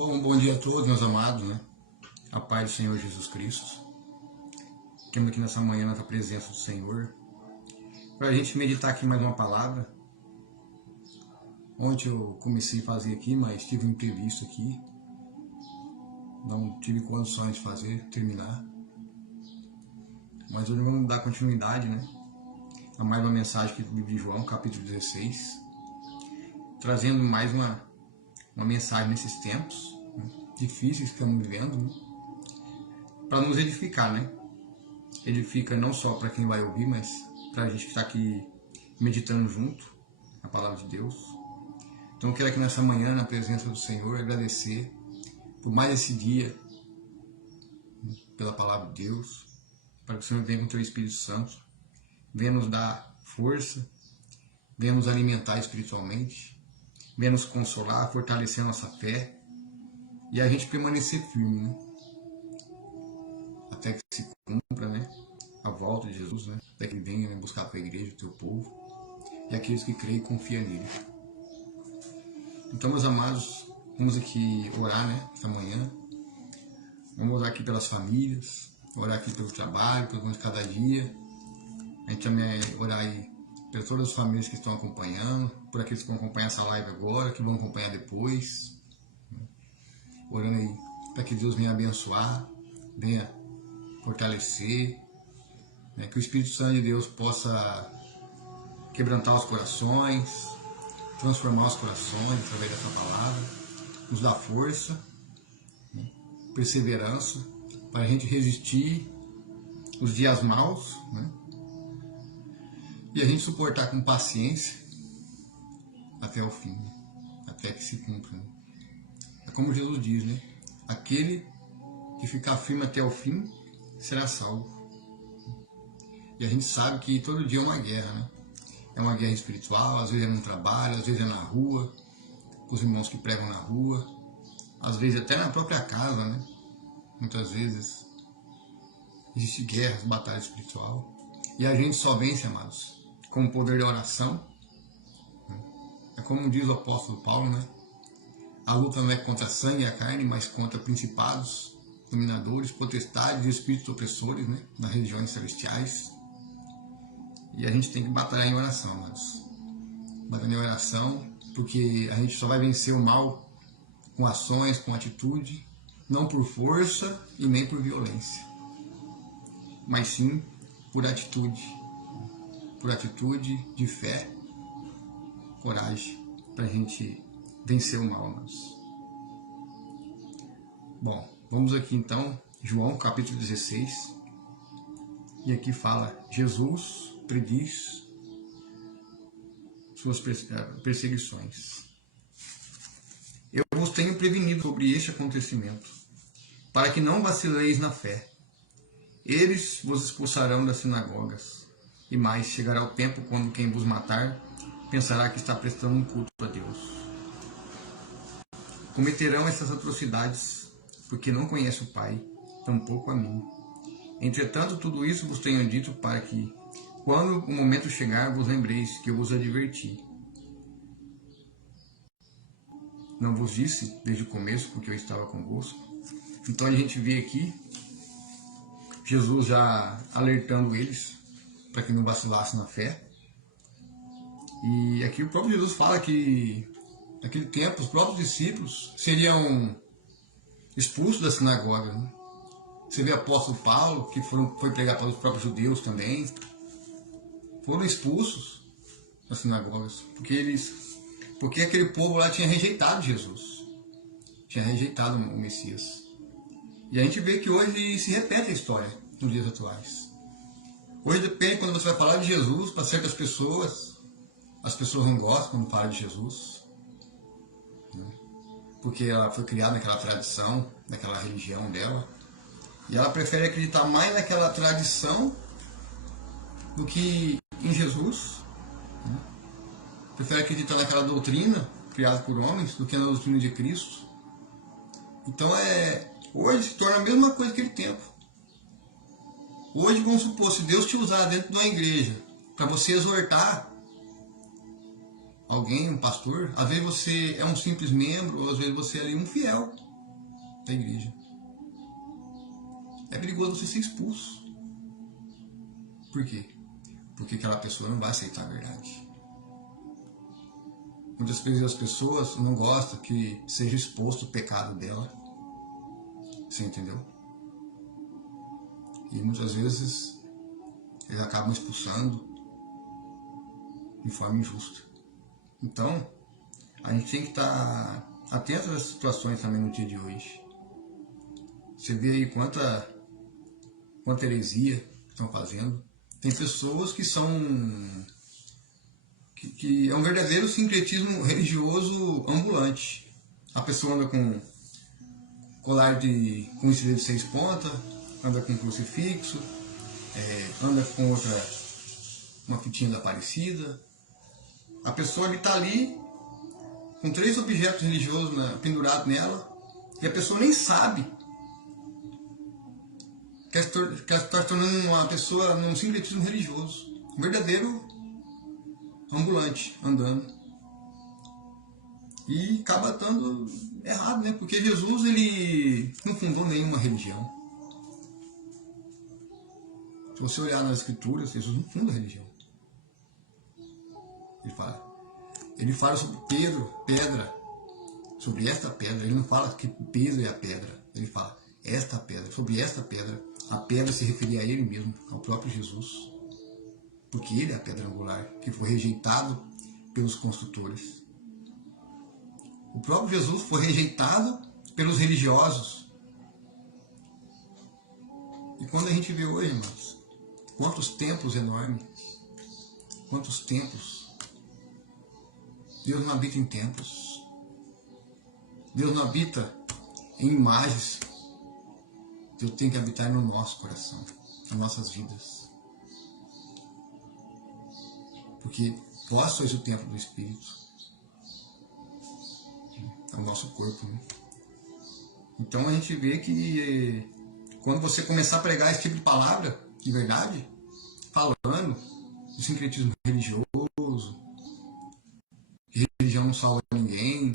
Bom dia a todos, meus amados, né? A paz do Senhor Jesus Cristo. Estamos aqui nessa manhã, na presença do Senhor, para a gente meditar aqui mais uma palavra. Ontem eu comecei a fazer aqui, mas tive um imprevisto aqui. Não tive condições de terminar. Mas hoje vamos dar continuidade, né? A mais uma mensagem aqui do livro de João, capítulo 16. Trazendo mais uma mensagem nesses tempos, né, difíceis que estamos vivendo, né, para nos edificar, né? Edifica não só para quem vai ouvir, mas para a gente que está aqui meditando junto a palavra de Deus. Então eu quero aqui nessa manhã, na presença do Senhor, agradecer por mais esse dia, né, pela palavra de Deus, para que o Senhor venha com o Teu Espírito Santo, venha nos dar força, venha nos alimentar espiritualmente, venha nos consolar, fortalecer a nossa fé e a gente permanecer firme, né? Até que se cumpra, né, a volta de Jesus, né? Até que ele venha, né, buscar a tua igreja, o teu povo e aqueles que creem e confiam nele. Então, meus amados, vamos aqui orar, né, esta manhã. Vamos orar aqui pelas famílias, orar aqui pelo trabalho, pelo pão de cada dia. A gente também orar aí por todas as famílias que estão acompanhando, por aqueles que vão acompanhar essa live agora, que vão acompanhar depois, né? Orando aí para que Deus venha abençoar, venha fortalecer, né? Que o Espírito Santo de Deus possa quebrantar os corações, transformar os corações através dessa palavra, nos dar força, né? Perseverança, para a gente resistir os dias maus, né? E a gente suportar com paciência até o fim, né? Até que se cumpra, né? É como Jesus diz, né? Aquele que ficar firme até o fim será salvo. E a gente sabe que todo dia é uma guerra, né? É uma guerra espiritual, às vezes é no trabalho, às vezes é na rua, com os irmãos que pregam na rua, às vezes até na própria casa, né? Muitas vezes existe guerra, batalha espiritual. E a gente só vence, amados, com o poder da oração. É como diz o apóstolo Paulo, né? A luta não é contra a sangue e a carne, mas contra principados, dominadores, potestades e espíritos opressores, né? Nas regiões celestiais. E a gente tem que batalhar em oração, amados. Batalhar em oração, porque a gente só vai vencer o mal com ações, com atitude, não por força e nem por violência, mas sim por atitude de fé, coragem, para a gente vencer o mal, amados. Bom, vamos aqui então, João capítulo 16, e aqui fala, Jesus prediz suas perseguições. Eu vos tenho prevenido sobre este acontecimento, para que não vacileis na fé. Eles vos expulsarão das sinagogas, e mais chegará o tempo quando quem vos matar pensará que está prestando um culto a Deus. Cometerão essas atrocidades, porque não conhece o Pai, tampouco a mim. Entretanto, tudo isso vos tenho dito para que, quando o momento chegar, vos lembreis que eu vos adverti. Não vos disse desde o começo, porque eu estava convosco. Então a gente vê aqui Jesus já alertando eles para que não vacilassem na fé. E aqui o próprio Jesus fala que naquele tempo os próprios discípulos seriam expulsos da sinagoga, né? Você vê o apóstolo Paulo, que foi pregar para os próprios judeus também, foram expulsos das sinagogas, porque aquele povo lá tinha rejeitado Jesus, tinha rejeitado o Messias. E a gente vê que hoje se repete a história nos dias atuais. Hoje depende, quando você vai falar de Jesus para certas pessoas, as pessoas não gostam quando fala de Jesus, né? Porque ela foi criada naquela tradição, naquela religião dela, e ela prefere acreditar mais naquela tradição do que em Jesus, né? Prefere acreditar naquela doutrina criada por homens do que na doutrina de Cristo. Então hoje se torna a mesma coisa que aquele tempo. Hoje, vamos supor, se Deus te usar dentro de uma igreja para você exortar alguém, um pastor, às vezes você é um simples membro, ou às vezes você é ali um fiel. da igreja. É perigoso você ser expulso. Por quê? Porque aquela pessoa não vai aceitar a verdade. Muitas vezes as pessoas não gostam que seja exposto o pecado dela. Você entendeu? E muitas vezes eles acabam expulsando de forma injusta. Então, a gente tem que estar atento às situações também no dia de hoje. Você vê aí quanta heresia estão fazendo. Tem pessoas que são... que é um verdadeiro sincretismo religioso ambulante. A pessoa anda com colar com estrela de 6 pontas, anda com crucifixo, anda com uma fitinha da Aparecida. A pessoa está ali com 3 objetos religiosos pendurados nela, e a pessoa nem sabe que ela está se tornando uma pessoa num sincretismo religioso, um verdadeiro ambulante, andando. E acaba estando errado, né? Porque Jesus, ele não fundou nenhuma religião. Se você olhar nas escrituras, Jesus não funda religião. Ele fala sobre Pedro, pedra, sobre esta pedra. Ele não fala que Pedro é a pedra. Ele fala esta pedra, sobre esta pedra. A pedra se referia a ele mesmo, ao próprio Jesus. Porque ele é a pedra angular, que foi rejeitado pelos construtores. O próprio Jesus foi rejeitado pelos religiosos. E quando a gente vê hoje, irmãos, quantos templos enormes, quantos templos. Deus não habita em templos. Deus não habita em imagens. Deus tem que habitar no nosso coração, nas nossas vidas. Porque vós sois o templo do Espírito. É o nosso corpo, né? Então a gente vê que quando você começar a pregar esse tipo de palavra, de verdade, falando do sincretismo religioso, que religião não salva ninguém,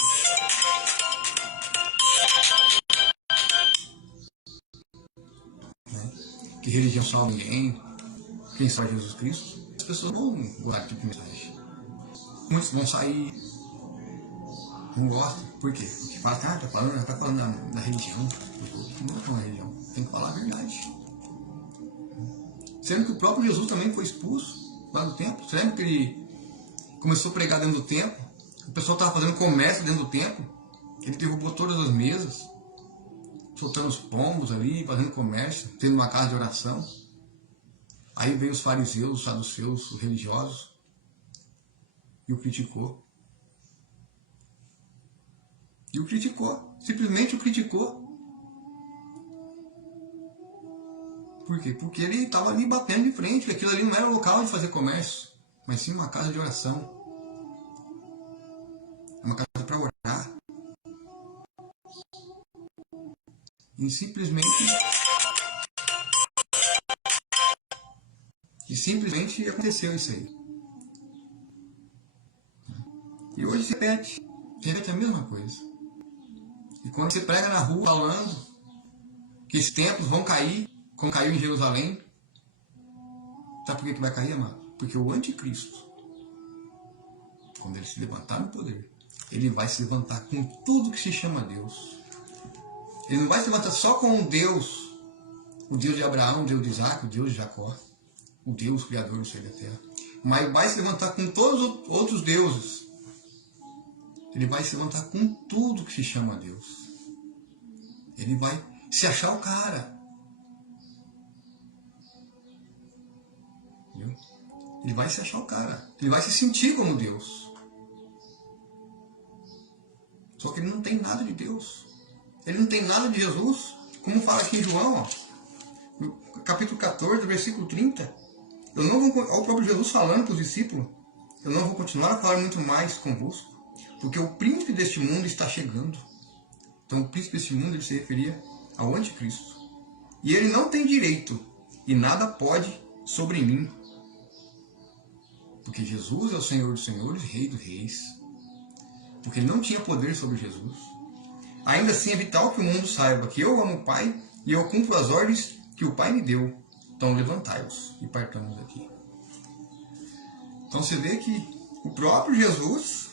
né? Que religião salva ninguém, quem salva é Jesus Cristo, as pessoas não gostam de tipo de mensagem. Muitos vão sair, não gostam. Por quê? Porque fala, tá falando da religião. Não é uma religião, tem que falar a verdade. Sendo que o próprio Jesus também foi expulso lá do templo. Você lembra que ele começou a pregar dentro do templo? O pessoal estava fazendo comércio dentro do templo. Ele derrubou todas as mesas, soltando os pombos ali, fazendo comércio, tendo uma casa de oração. Aí veio os fariseus, os saduceus, os religiosos, e o criticou. E o criticou, simplesmente o criticou. Por quê? Porque ele estava ali batendo de frente, que aquilo ali não era um local de fazer comércio, mas sim uma casa de oração. É uma casa para orar. E simplesmente aconteceu isso aí. E hoje se repete a mesma coisa. E quando você prega na rua falando que esses templos vão cair, como caiu em Jerusalém, sabe por que vai cair, amado? Porque o anticristo, quando ele se levantar no poder, ele vai se levantar com tudo que se chama Deus. Ele não vai se levantar só com um Deus, o Deus de Abraão, o Deus de Isaac, o Deus de Jacó, o Deus criador do céu e da terra, mas vai se levantar com todos os outros deuses. Ele vai se levantar com tudo que se chama Deus. Ele vai se achar o cara. Entendeu? Ele vai se achar o cara. Ele vai se sentir como Deus. Só que ele não tem nada de Deus. Ele não tem nada de Jesus. Como fala aqui em João, ó, no capítulo 14, versículo 30. Olha o próprio Jesus falando para os discípulos. Eu não vou continuar a falar muito mais convosco, porque o príncipe deste mundo está chegando. Então o príncipe deste mundo, ele se referia ao anticristo. E ele não tem direito, e nada pode sobre mim. Porque Jesus é o Senhor dos senhores, Rei dos reis. Porque ele não tinha poder sobre Jesus. Ainda assim é vital que o mundo saiba que eu amo o Pai e eu cumpro as ordens que o Pai me deu. Então levantai-vos e partamos daqui. Então você vê que o próprio Jesus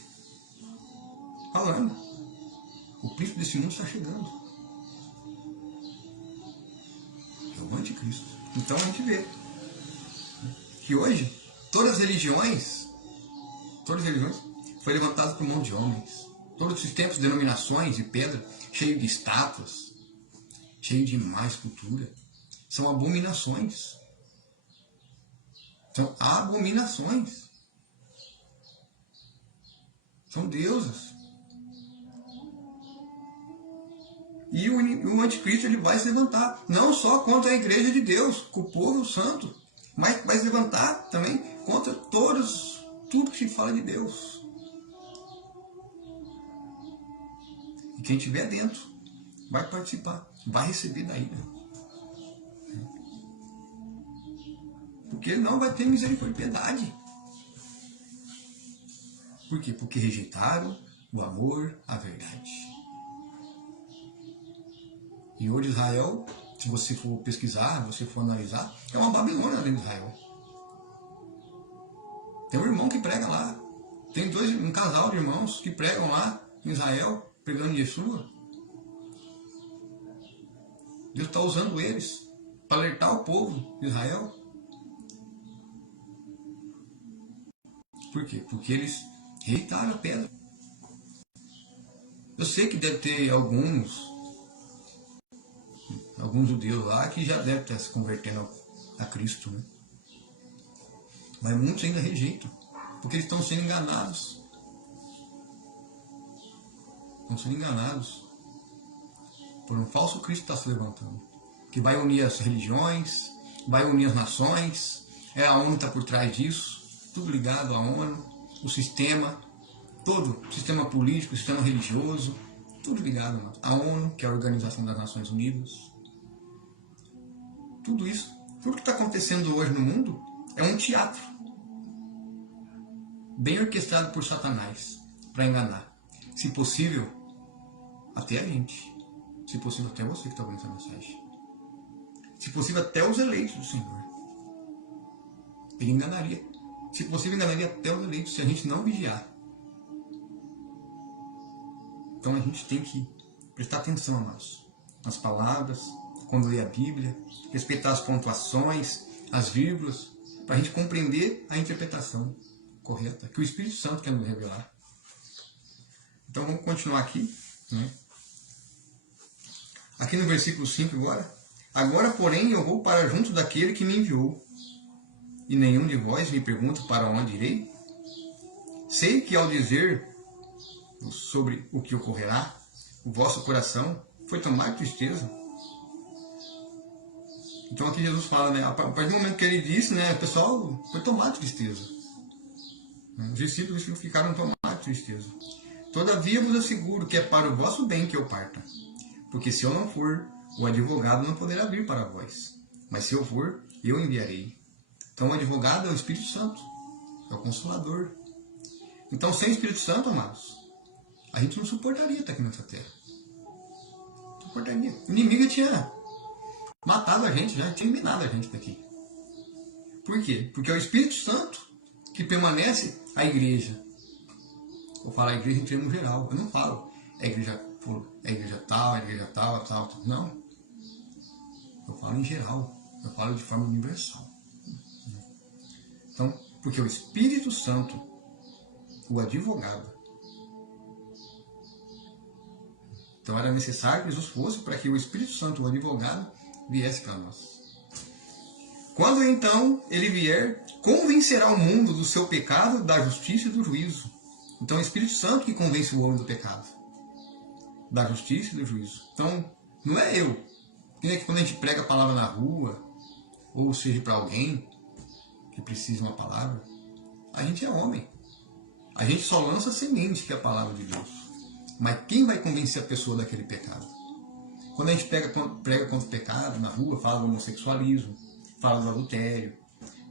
falando, o príncipe desse mundo está chegando. É o anticristo. Então a gente vê que hoje todas as religiões foram levantadas por mão de homens. Todos os sistemas, denominações de pedra, cheio de estátuas, cheio de má escultura, são abominações. São abominações. São deuses. E o anticristo ele vai se levantar, não só contra a igreja de Deus, com o povo santo, mas vai se levantar também contra tudo que se fala de Deus. E quem estiver dentro vai participar, vai receber da ira. Porque ele não vai ter misericórdia e piedade. Por quê? Porque rejeitaram o amor à verdade. E hoje Israel, se você for pesquisar, se você for analisar, é uma Babilônia dentro de Israel. Tem um irmão que prega lá. Tem um casal de irmãos que pregam lá em Israel, pregando Yeshua. Deus está usando eles para alertar o povo de Israel. Por quê? Porque eles rejeitaram a pedra. Eu sei que deve ter alguns judeus lá que já devem estar se convertendo a Cristo, né? Mas muitos ainda rejeitam, porque eles estão sendo enganados. Estão sendo enganados por um falso Cristo que está se levantando, que vai unir as religiões, vai unir as nações. A ONU está por trás disso, tudo ligado à ONU, o sistema, todo o sistema político, o sistema religioso, tudo ligado à ONU, que é a Organização das Nações Unidas. Tudo isso, tudo que está acontecendo hoje no mundo é um teatro bem orquestrado por Satanás para enganar, se possível, até a gente, se possível até você que está ouvindo essa mensagem, se possível até os eleitos do Senhor. Ele enganaria, se possível enganaria até os eleitos se a gente não vigiar. Então a gente tem que prestar atenção, amados, nas palavras, quando lê a Bíblia, respeitar as pontuações, as vírgulas, para a gente compreender a interpretação correta, que o Espírito Santo quer nos revelar. Então vamos continuar aqui, né? Aqui no versículo 5 agora. Agora, porém, eu vou para junto daquele que me enviou, e nenhum de vós me pergunta para onde irei. Sei que ao dizer sobre o que ocorrerá, o vosso coração foi tomar tristeza. Então aqui Jesus fala, né, a partir do momento que ele disse, né, o pessoal foi tomar tristeza. Os discípulos ficaram tomar tristeza. Todavia vos asseguro que é para o vosso bem que eu parta. Porque se eu não for, o advogado não poderá vir para vós. Mas se eu for, eu enviarei. Então o advogado é o Espírito Santo, é o Consolador. Então sem o Espírito Santo, amados, a gente não suportaria estar aqui nessa terra. Não suportaria. O inimigo tinha matado a gente, já tinha eliminado a gente daqui. Por quê? Porque é o Espírito Santo que permanece a igreja. Eu falo a igreja em termos geral. Eu não falo a igreja tal, a igreja tal. Não. Eu falo em geral. Eu falo de forma universal. Então, porque o Espírito Santo, o advogado, então era necessário que Jesus fosse para que o Espírito Santo, o advogado, viesse para nós. Quando então ele vier, convencerá o mundo do seu pecado, da justiça e do juízo. Então é o Espírito Santo que convence o homem do pecado, da justiça e do juízo. Então não é eu. Quando a gente prega a palavra na rua, ou seja para alguém que precisa de uma palavra, a gente é homem. A gente só lança a semente, que é a palavra de Deus. Mas quem vai convencer a pessoa daquele pecado? Quando a gente prega contra o pecado na rua, fala do homossexualismo, fala do adultério,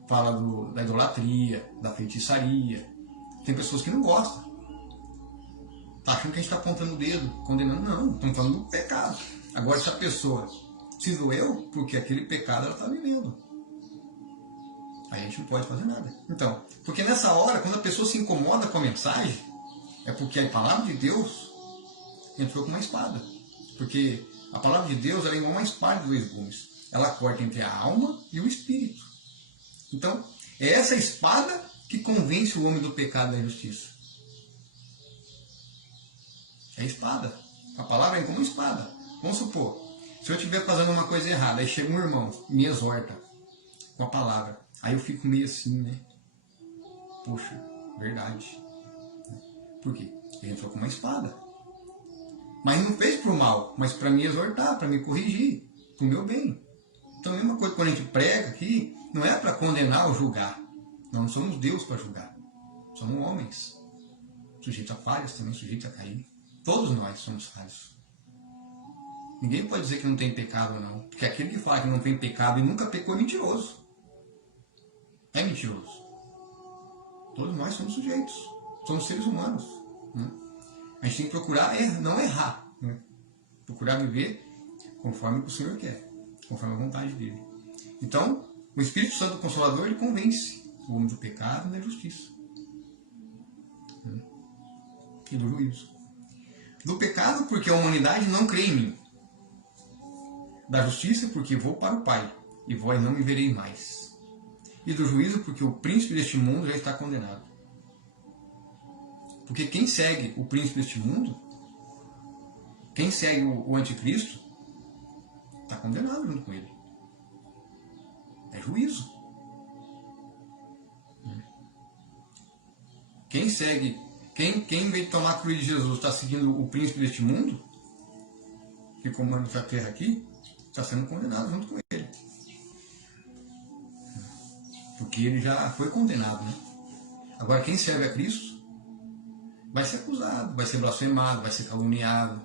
fala da idolatria, da feitiçaria. Tem pessoas que não gostam. Tá achando que a gente está apontando o dedo, condenando? Não, estamos falando do pecado. Agora, se a pessoa se doeu, porque aquele pecado ela está vivendo. Aí a gente não pode fazer nada. Então, porque nessa hora, quando a pessoa se incomoda com a mensagem, é porque a palavra de Deus entrou com uma espada. Porque a palavra de Deus ela é igual uma espada de dois gumes. Ela corta entre a alma e o espírito. Então, é essa espada que convence o homem do pecado e da justiça. É a espada. A palavra é como uma espada. Vamos supor, se eu estiver fazendo uma coisa errada, aí chega um irmão e me exorta com a palavra. Aí eu fico meio assim, né? Poxa, verdade. Por quê? Ele entrou com uma espada. Mas não fez para o mal, mas para me exortar, para me corrigir, para o meu bem. Então a mesma coisa quando a gente prega aqui, não é para condenar ou julgar. Nós não somos Deus para julgar. Somos homens. Sujeitos a falhas, também sujeitos a cair. Todos nós somos falhos. Ninguém pode dizer que não tem pecado ou não. Porque aquele que fala que não tem pecado e nunca pecou é mentiroso. É mentiroso. Todos nós somos sujeitos. Somos seres humanos. Né? A gente tem que procurar não errar. Né? Procurar viver conforme o Senhor quer. Conforme a vontade dele. Então, o Espírito Santo Consolador, ele convence o homem do pecado e da justiça. E do juízo. Do pecado, porque a humanidade não crê em mim. Da justiça, porque vou para o Pai, e vós não me vereis mais. E do juízo, porque o príncipe deste mundo já está condenado. Porque quem segue o príncipe deste mundo, quem segue o anticristo, está condenado junto com ele. É juízo. Quem segue, quem em vez de tomar a cruz de Jesus está seguindo o príncipe deste mundo, que comanda essa terra aqui, está sendo condenado junto com ele. Porque ele já foi condenado, né? Agora quem serve a Cristo vai ser acusado, vai ser blasfemado, vai ser caluniado,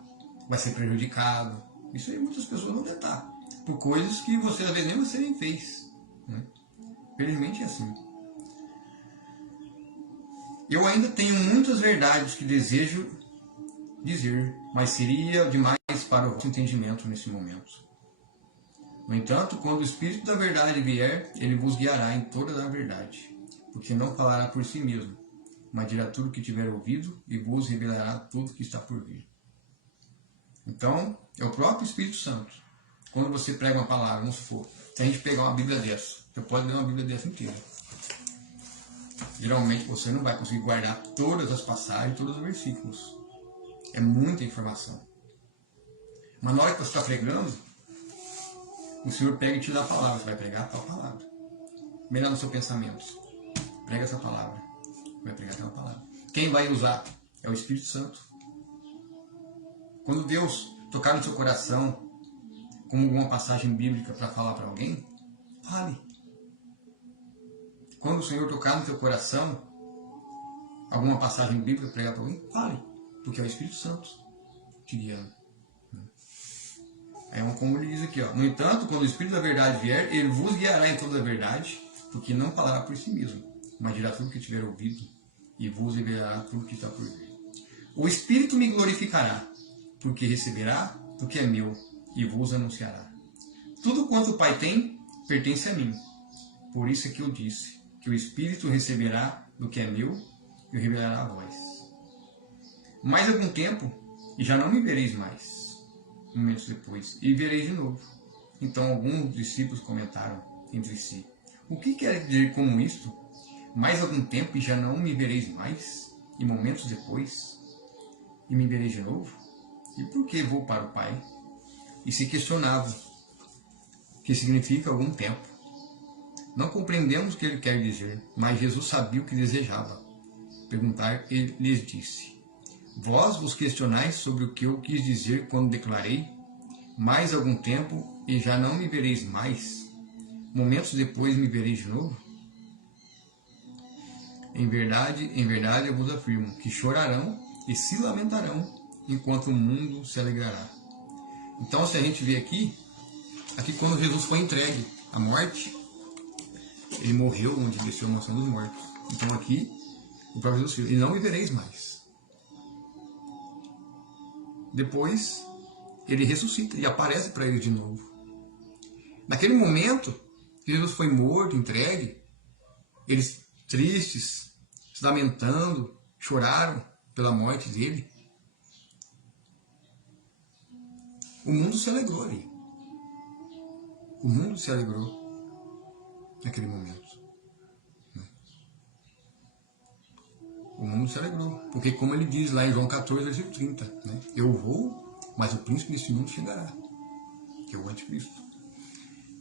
vai ser prejudicado. Isso aí muitas pessoas vão tentar. Por coisas que você às vezes nem você nem fez. Né? Felizmente é assim. Eu ainda tenho muitas verdades que desejo dizer, mas seria demais para o vosso entendimento nesse momento. No entanto, quando o Espírito da verdade vier, ele vos guiará em toda a verdade, porque não falará por si mesmo, mas dirá tudo o que tiver ouvido e vos revelará tudo o que está por vir. Então, é o próprio Espírito Santo. Quando você prega uma palavra, vamos supor, se a gente pegar uma Bíblia dessa, você pode ler uma Bíblia dessa inteira. Geralmente você não vai conseguir guardar todas as passagens, todos os versículos. É muita informação. Mas na hora que você está pregando, o Senhor pega e te dá a palavra. Você vai pregar a tal palavra. Melhor no seu pensamento. Prega essa palavra. Vai pregar aquela palavra. Quem vai usar é o Espírito Santo. Quando Deus tocar no seu coração com alguma passagem bíblica para falar para alguém, fale. Quando o Senhor tocar no seu coração alguma passagem bíblica para pregar para alguém, fale. Porque é o Espírito Santo te guiando. É como ele diz aqui, ó. No entanto, quando o Espírito da verdade vier, ele vos guiará em toda a verdade, porque não falará por si mesmo, mas dirá tudo que tiver ouvido e vos revelará tudo que está por vir. O Espírito me glorificará, porque receberá do que é meu e vos anunciará. Tudo quanto o Pai tem, pertence a mim. Por isso é que eu disse que o Espírito receberá do que é meu e o revelará a vós. Mais algum tempo, e já não me vereis mais. Momentos depois, e vereis de novo. Então alguns discípulos comentaram entre si: o que quer dizer com isto? Mais algum tempo e já não me vereis mais? E momentos depois, e me vereis de novo? E por que vou para o Pai? E se questionavam o que significa algum tempo. Não compreendemos o que ele quer dizer, mas Jesus sabia o que desejava perguntar. Ele lhes disse: vós vos questionais sobre o que eu quis dizer quando declarei: mais algum tempo e já não me vereis mais? Momentos depois me vereis de novo? Em verdade eu vos afirmo que chorarão e se lamentarão, enquanto o mundo se alegrará. Então, se a gente vê aqui quando Jesus foi entregue à morte, ele morreu onde desceu a mansão dos mortos. Então aqui, o próprio Jesus disse: e não me vereis mais. depois ele ressuscita e aparece para eles de novo. Naquele momento, Jesus foi morto, entregue, eles tristes, se lamentando, choraram pela morte dele. O mundo se alegrou ali. O mundo se alegrou naquele momento. O mundo se alegrou. Porque como ele diz lá em João 14, versículo 30, né? Eu vou, mas o príncipe desse mundo chegará, que é o anticristo.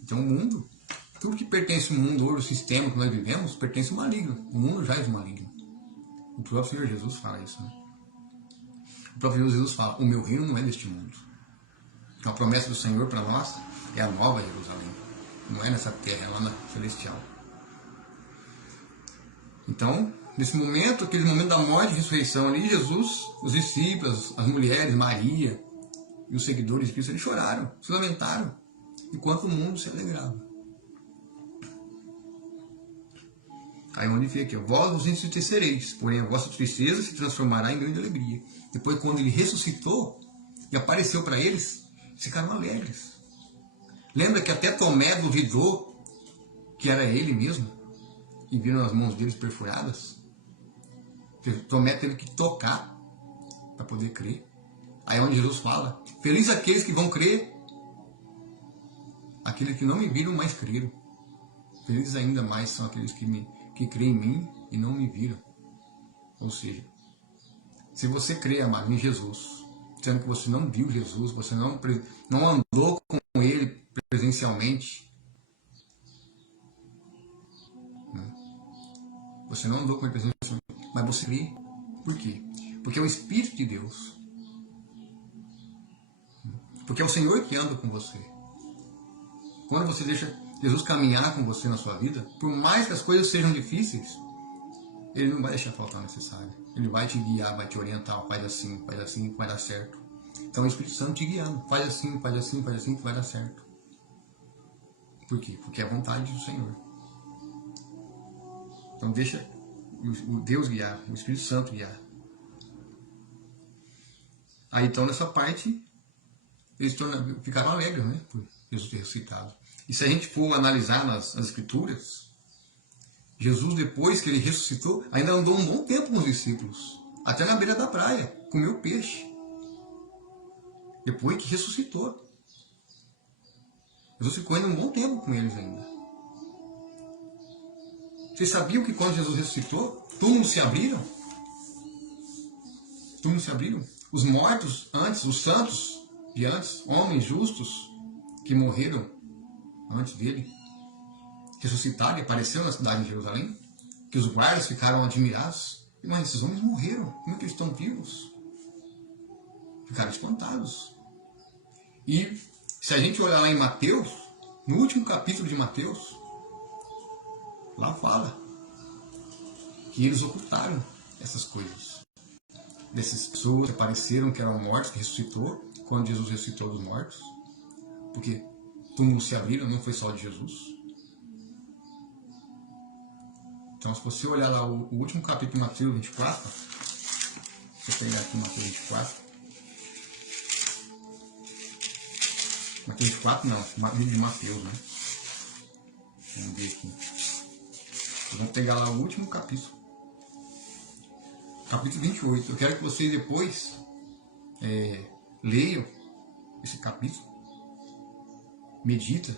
Então o mundo, tudo que pertence ao mundo hoje, o sistema que nós vivemos, pertence ao maligno. O mundo já é do maligno. O próprio Senhor Jesus fala isso, né? O próprio Senhor Jesus fala, o meu reino não é deste mundo. Então a promessa do Senhor para nós é a nova Jerusalém. Não é nessa terra, é lá na celestial. Então, nesse momento, aquele momento da morte e ressurreição ali, Jesus, os discípulos, as mulheres, Maria e os seguidores de Cristo, eles choraram, se lamentaram, enquanto o mundo se alegrava. Aí onde fica aqui, vós vos entristecereis, porém a vossa tristeza se transformará em grande alegria. Depois, quando ele ressuscitou e apareceu para eles, ficaram alegres. Lembra que até Tomé duvidou que era ele mesmo? E viram as mãos deles perfuradas? Tomé teve que tocar para poder crer. Aí é onde Jesus fala, felizes aqueles que vão crer, aqueles que não me viram, mas creram. Felizes ainda mais são aqueles que creem em mim e não me viram. Ou seja, se você crê, amado, em Jesus, sendo que você não viu Jesus, você não andou com ele presencialmente, você não andou com ele presencialmente, mas você crê. Por quê? Porque é o Espírito de Deus. Porque é o Senhor que anda com você. Quando você deixa Jesus caminhar com você na sua vida, por mais que as coisas sejam difíceis, Ele não vai deixar faltar o necessário. Ele vai te guiar, vai te orientar, faz assim, que vai dar certo. Então é o Espírito Santo te guiando, faz assim, que vai dar certo. Por quê? Porque é a vontade do Senhor. Então deixa o Deus guiar, o Espírito Santo guiar. Aí então nessa parte, eles ficaram alegres, né? Por Jesus ter ressuscitado. E se a gente for analisar nas Escrituras, Jesus, depois que ele ressuscitou, ainda andou um bom tempo com os discípulos. Até na beira da praia, comeu peixe. Depois que ressuscitou. Jesus ficou ainda um bom tempo com eles ainda. Vocês sabiam que quando Jesus ressuscitou, túmulos se abriram? Túmulos se abriram. Os mortos antes, os santos de antes, homens justos que morreram antes dele, ressuscitaram e apareceram na cidade de Jerusalém, que os guardas ficaram admirados. Mas esses homens morreram, como é que eles estão vivos? Ficaram espantados. E se a gente olhar lá em Mateus, no último capítulo de Mateus, lá fala que eles ocultaram essas coisas. Dessas pessoas que apareceram, que eram mortos, que ressuscitou, quando Jesus ressuscitou dos mortos. Porque túmulos se abriram, não foi só de Jesus. Então, se você olhar lá o último capítulo de Mateus 24, se eu pegar aqui Mateus 24, Mateus 24 não, livro de Mateus, né? Vamos ver aqui. Vamos pegar lá o último capítulo. Capítulo 28. Eu quero que vocês depois leiam esse capítulo. Medita,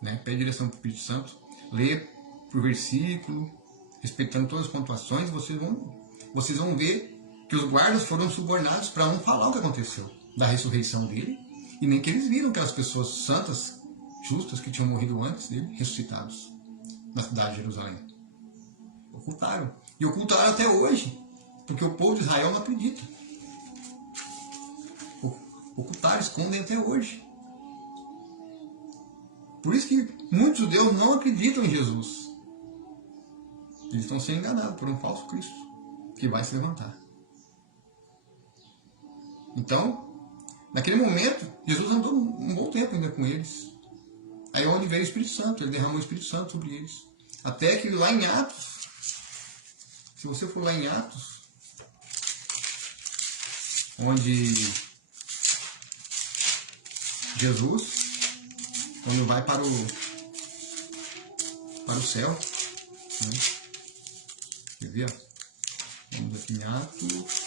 né? Pede direção para o Espírito Santo. Leia por versículo, respeitando todas as pontuações. Vocês vão ver que os guardas foram subornados para não falar o que aconteceu da ressurreição dele. E nem que eles viram aquelas pessoas santas, justas, que tinham morrido antes dele, ressuscitados na cidade de Jerusalém. Ocultaram. E ocultaram até hoje, porque o povo de Israel não acredita. Ocultaram, escondem até hoje. Por isso que muitos judeus não acreditam em Jesus. Eles estão sendo enganados por um falso Cristo, que vai se levantar. Então, naquele momento, Jesus andou um bom tempo ainda com eles. Aí é onde veio o Espírito Santo, ele derramou o Espírito Santo sobre eles. Até que lá em Atos, se você for lá em Atos, onde Jesus, quando vai para o céu, né? Quer ver? Vamos aqui em Atos.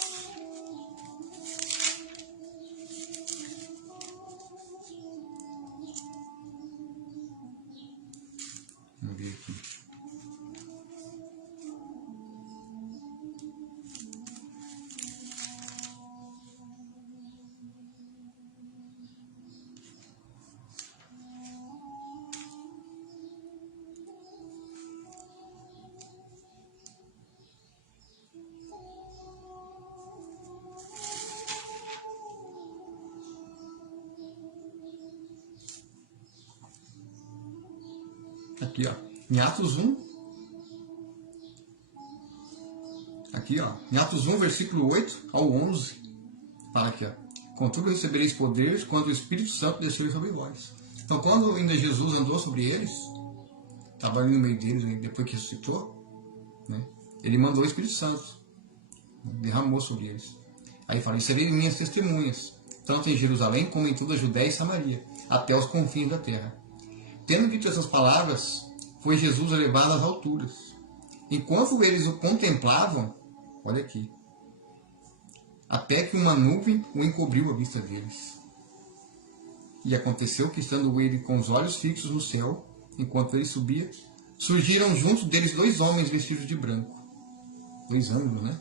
Vamos ver aqui. Aqui, ó, em Atos 1, aqui, ó, em Atos 1, versículo 8 ao 11, fala aqui, ó, contudo recebereis poderes quando o Espírito Santo descer sobre vós. Então, quando ainda Jesus andou sobre eles, estava ali no meio deles, depois que ressuscitou, né, ele mandou o Espírito Santo, derramou sobre eles. Aí fala, e sereis minhas testemunhas, tanto em Jerusalém como em toda a Judéia e Samaria, até os confins da terra. Tendo dito essas palavras, foi Jesus elevado às alturas. Enquanto eles o contemplavam, olha aqui, até que uma nuvem o encobriu a vista deles. E aconteceu que, estando ele com os olhos fixos no céu, enquanto ele subia, surgiram junto deles 2 homens vestidos de branco. 2 anjos, né?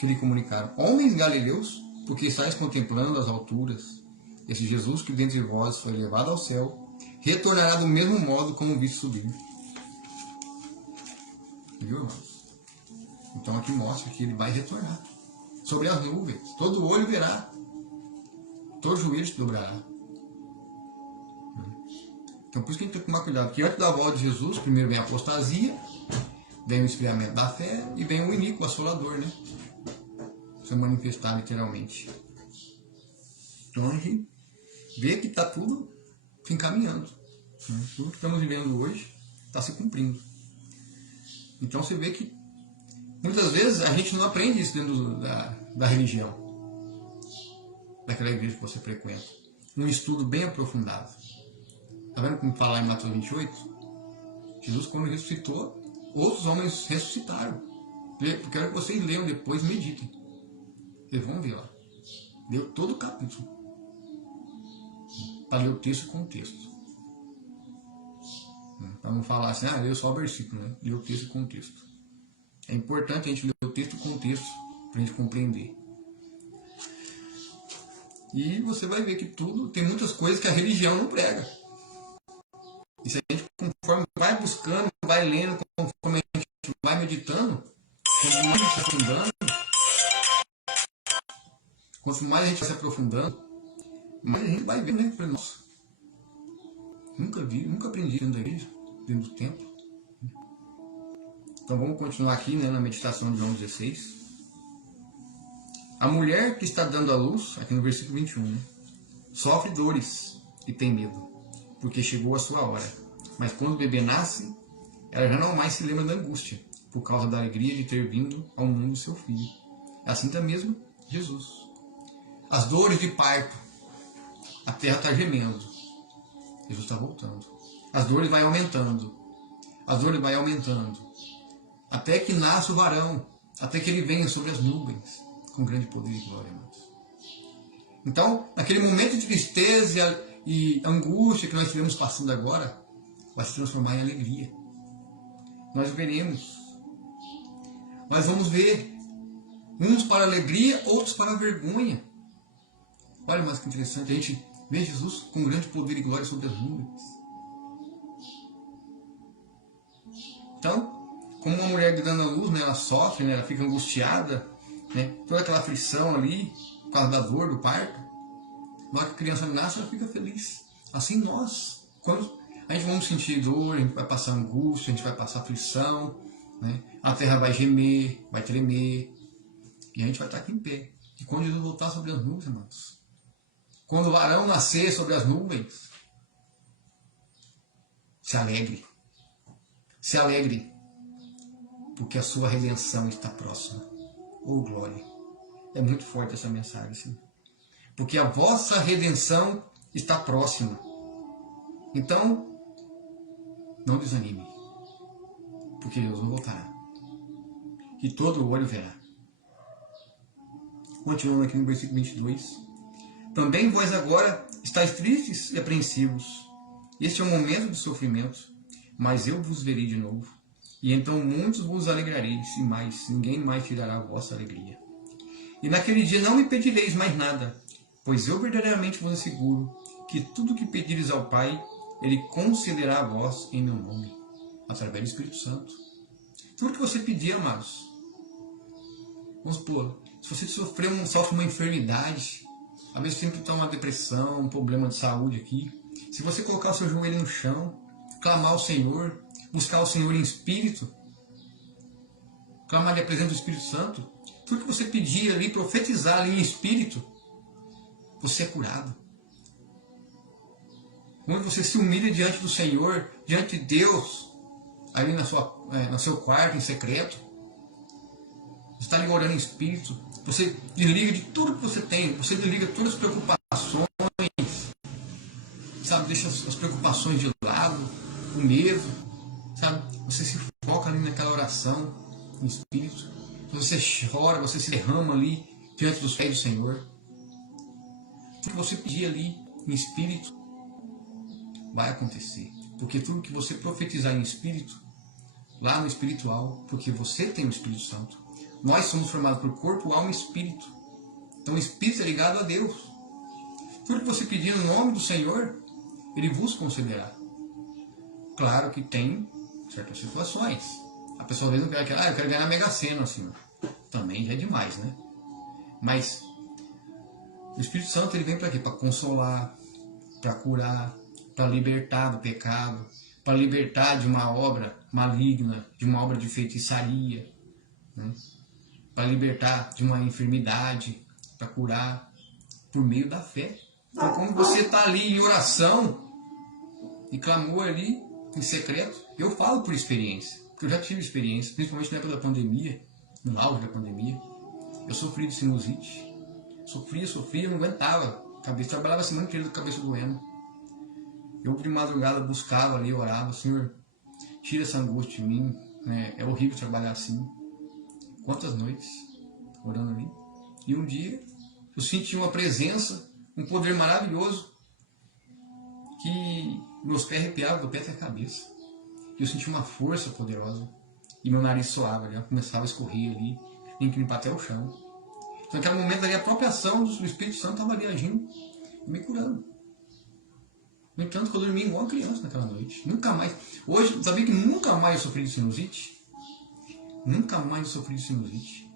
Que lhe comunicaram: homens galileus, porque estáis contemplando as alturas, esse Jesus que dentre vós foi levado ao céu, retornará do mesmo modo como viste subir. Viu, irmãos? Então aqui mostra que ele vai retornar sobre as nuvens. Todo olho verá, todo joelho se dobrará. Então por isso que a gente tem que tomar cuidado, que antes da volta de Jesus, primeiro vem a apostasia, vem o esfriamento da fé e vem o iníquo, o assolador, né? Se manifestar literalmente. Então a gente vê que está tudo se encaminhando. Né? Tudo que estamos vivendo hoje está se cumprindo. Então você vê que muitas vezes a gente não aprende isso dentro da religião, daquela igreja que você frequenta. Um estudo bem aprofundado. Está vendo como fala em Mateus 28? Jesus, quando ressuscitou, outros homens ressuscitaram. Eu quero que vocês leiam depois e meditem. Vocês vão ver lá. Leu todo o capítulo. Para ler o texto e contexto. Para não falar assim, leu só o versículo, né? Leu o texto e contexto. É importante a gente ler o texto e contexto para a gente compreender. E você vai ver que tudo, tem muitas coisas que a religião não prega. E se a gente, conforme vai buscando, vai lendo, conforme a gente vai meditando, quanto mais a gente vai se aprofundando, mais a gente vai vendo, né? Nossa, nunca aprendi dentro da igreja, dentro do templo. Então vamos continuar aqui, né, na meditação de João 16. A mulher que está dando à luz, aqui no versículo 21, né, sofre dores e tem medo, porque chegou a sua hora. Mas quando o bebê nasce, ela já não mais se lembra da angústia, por causa da alegria de ter vindo ao mundo seu filho. Assim também mesmo Jesus. As dores de parto, a terra está gemendo. Jesus está voltando. As dores vai aumentando. As dores vai aumentando. Até que nasce o varão, até que ele venha sobre as nuvens, com grande poder e glória, irmãos. Então, naquele momento de tristeza e angústia que nós estivemos passando agora, vai se transformar em alegria. Nós veremos. Nós vamos ver uns para alegria, outros para vergonha. Olha, mas que interessante, a gente vê Jesus com grande poder e glória sobre as nuvens. Então, como uma mulher dando a luz, né, ela sofre, né, ela fica angustiada, né, toda aquela aflição ali, por causa da dor do parto. Na hora que a criança nasce, ela fica feliz. Assim nós, quando a gente vamos sentir dor, a gente vai passar angústia, a gente vai passar aflição, né, a terra vai gemer, vai tremer, e a gente vai estar aqui em pé. E quando Jesus voltar sobre as nuvens, irmãos, quando o varão nascer sobre as nuvens, se alegre. Se alegre, porque a sua redenção está próxima. Oh, glória! É muito forte essa mensagem, sim. Porque a vossa redenção está próxima. Então, não desanime, porque Jesus voltará, e todo olho verá. Continuando aqui no versículo 22. Também vós agora estáis tristes e apreensivos. Este é o momento de sofrimento, mas eu vos verei de novo. E então muitos vos alegrareis, e mais, ninguém mais tirará a vossa alegria. E naquele dia não me pedireis mais nada, pois eu verdadeiramente vos asseguro que tudo que pedires ao Pai, Ele concederá a vós em meu nome, através do Espírito Santo. Tudo que você pedir, amados. Vamos supor, se você sofre uma enfermidade, às vezes sempre está uma depressão, um problema de saúde aqui, se você colocar o seu joelho no chão, clamar ao Senhor, buscar o Senhor em espírito, clamar ali a presença do Espírito Santo, tudo que você pedir ali, profetizar ali em espírito, você é curado. Quando você se humilha diante do Senhor, diante de Deus, ali no seu quarto, em secreto, você está ali orando em espírito, você desliga de tudo que você tem, você desliga todas as preocupações, sabe, deixa as preocupações de lado, o medo, sabe, você se foca ali naquela oração, em espírito, você chora, você se derrama ali diante dos pés do Senhor. Tudo que você pedir ali em espírito vai acontecer, porque tudo que você profetizar em espírito, lá no espiritual, porque você tem o Espírito Santo. Nós somos formados por corpo, alma e espírito. Então o espírito é ligado a Deus. Tudo que você pedir no nome do Senhor, Ele vos concederá. Claro que tem certas situações. A pessoa às vezes não quer, eu quero ganhar a Mega Sena, assim. Também já é demais, né? Mas o Espírito Santo ele vem para quê? Para consolar, para curar, para libertar do pecado, para libertar de uma obra maligna, de uma obra de feitiçaria, né? Para libertar de uma enfermidade, para curar por meio da fé. Então, como você está ali em oração e clamor ali em secreto, eu falo por experiência, porque eu já tive experiência, principalmente na época da pandemia, no auge da pandemia. Eu sofri de sinusite, sofria, eu não aguentava, a cabeça trabalhava a semana inteira com a cabeça doendo. Eu de madrugada buscava ali, orava, Senhor, tira essa angústia de mim, né? É horrível trabalhar assim. Quantas noites orando ali. E um dia eu senti uma presença, um poder maravilhoso, que meus pés arrepiavam do pé até a cabeça. Eu senti uma força poderosa e meu nariz soava ali, começava a escorrer ali, tinha que limpar até o chão. Então naquele momento ali a própria ação do Espírito Santo estava ali agindo e me curando. No entanto, eu dormi igual uma criança naquela noite. Nunca mais. Hoje, sabia que nunca mais eu sofri de sinusite? Nunca mais eu sofri de sinusite.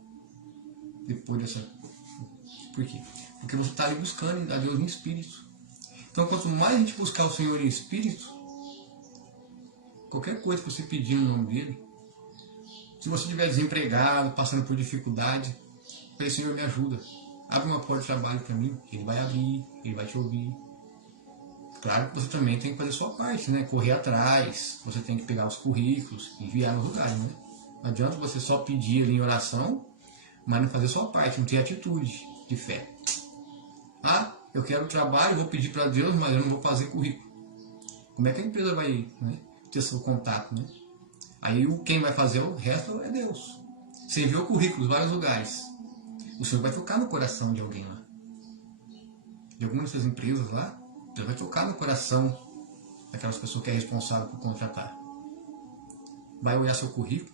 Depois dessa... Por quê? Porque você está ali buscando a Deus em espírito. Então, quanto mais a gente buscar o Senhor em espírito, qualquer coisa que você pedir no nome dEle, se você estiver desempregado, passando por dificuldade, fale, Senhor, me ajuda. Abre uma porta de trabalho para mim. Ele vai abrir, Ele vai te ouvir. Claro que você também tem que fazer a sua parte, né? Correr atrás, você tem que pegar os currículos e enviar no lugar, né? Não adianta você só pedir ali em oração, mas não fazer a sua parte, não ter atitude de fé. Ah, eu quero trabalho, vou pedir para Deus, mas eu não vou fazer currículo. Como é que a empresa vai, né, ter seu contato, né? Aí quem vai fazer o resto é Deus. Você enviou currículos em vários lugares. O Senhor vai tocar no coração de alguém lá. De algumas dessas empresas lá, Deus vai tocar no coração daquelas pessoas que é responsável por contratar. Vai olhar seu currículo.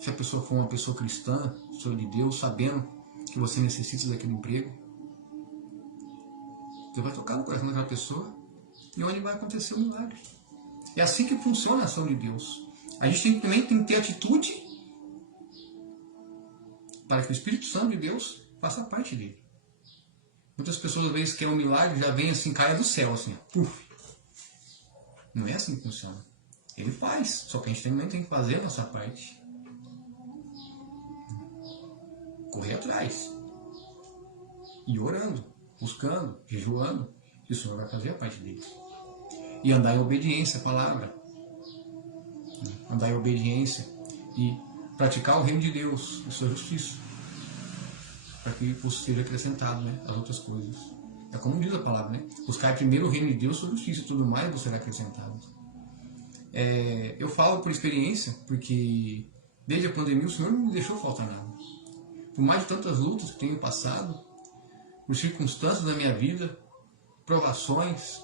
Se a pessoa for uma pessoa cristã, pessoa de Deus, sabendo que você necessita daquele emprego, Deus vai tocar no coração daquela pessoa e onde vai acontecer o milagre. É assim que funciona a ação de Deus. A gente também tem que ter atitude para que o Espírito Santo de Deus faça parte dele. Muitas pessoas, às vezes, querem um milagre, já vem assim, caia do céu, assim, puf. Não é assim que funciona. Ele faz, só que a gente também tem que fazer a nossa parte. Correr atrás. E orando, buscando, jejuando, e o Senhor vai fazer a parte dele. E andar em obediência à palavra. Andar em obediência e praticar o reino de Deus, a sua justiça. Para que isso seja acrescentado, né, as outras coisas. É como diz a palavra, né? Buscar primeiro o reino de Deus, sua justiça e tudo mais você será acrescentado. Eu falo por experiência, porque desde a pandemia o Senhor não me deixou faltar nada. Por mais de tantas lutas que tenho passado, por circunstâncias da minha vida, provações,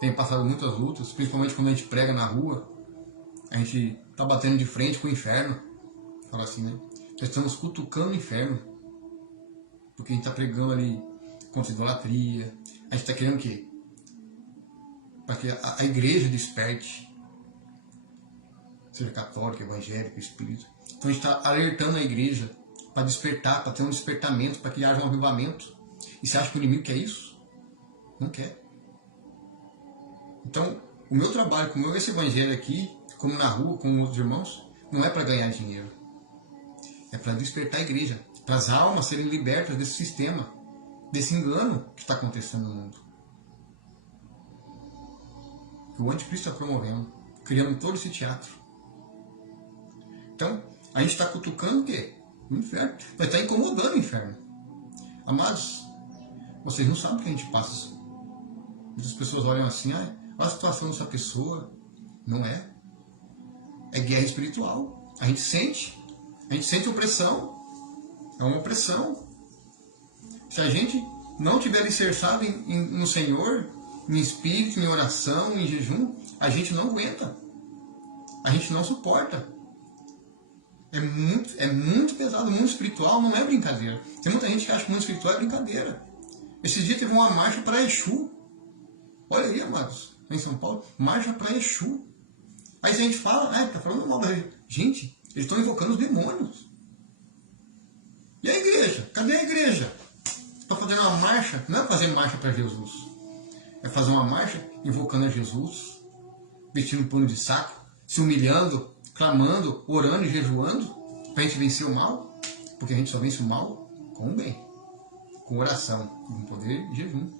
tenho passado muitas lutas, principalmente quando a gente prega na rua, a gente está batendo de frente com o inferno, fala assim, né? Nós estamos cutucando o inferno, porque a gente está pregando ali contra a idolatria, a gente está querendo o quê? Para que a igreja desperte, seja católica, evangélica, espírita. Então a gente está alertando a igreja para despertar, para ter um despertamento, para que haja um avivamento. E você acha que o inimigo quer isso? Não quer. Então, o meu trabalho, como esse evangelho aqui, como na rua, com outros irmãos, não é para ganhar dinheiro. É para despertar a igreja, para as almas serem libertas desse sistema, desse engano que está acontecendo no mundo. Que o anticristo está promovendo, criando todo esse teatro. Então, a gente está cutucando o quê? O inferno. Vai estar incomodando o inferno. Amados, vocês não sabem o que a gente passa. Muitas pessoas olham assim, olha a situação dessa pessoa. Não é. É guerra espiritual. A gente sente opressão. É uma opressão. Se a gente não tiver alicerçado no Senhor, em espírito, em oração, em jejum, a gente não aguenta. A gente não suporta. É muito pesado. O mundo espiritual não é brincadeira. Tem muita gente que acha que o mundo espiritual é brincadeira. Esses dias teve uma marcha para Exu. Olha aí, amados, em São Paulo, marcha para Exu. Aí se a gente fala, tá falando mal da religião. Gente, eles estão invocando os demônios. E a igreja? Cadê a igreja? Está fazendo uma marcha, não é fazer marcha para Jesus. É fazer uma marcha invocando a Jesus, vestindo pano de saco, se humilhando, clamando, orando e jejuando, para a gente vencer o mal. Porque a gente só vence o mal com o bem, com oração, com poder e jejum.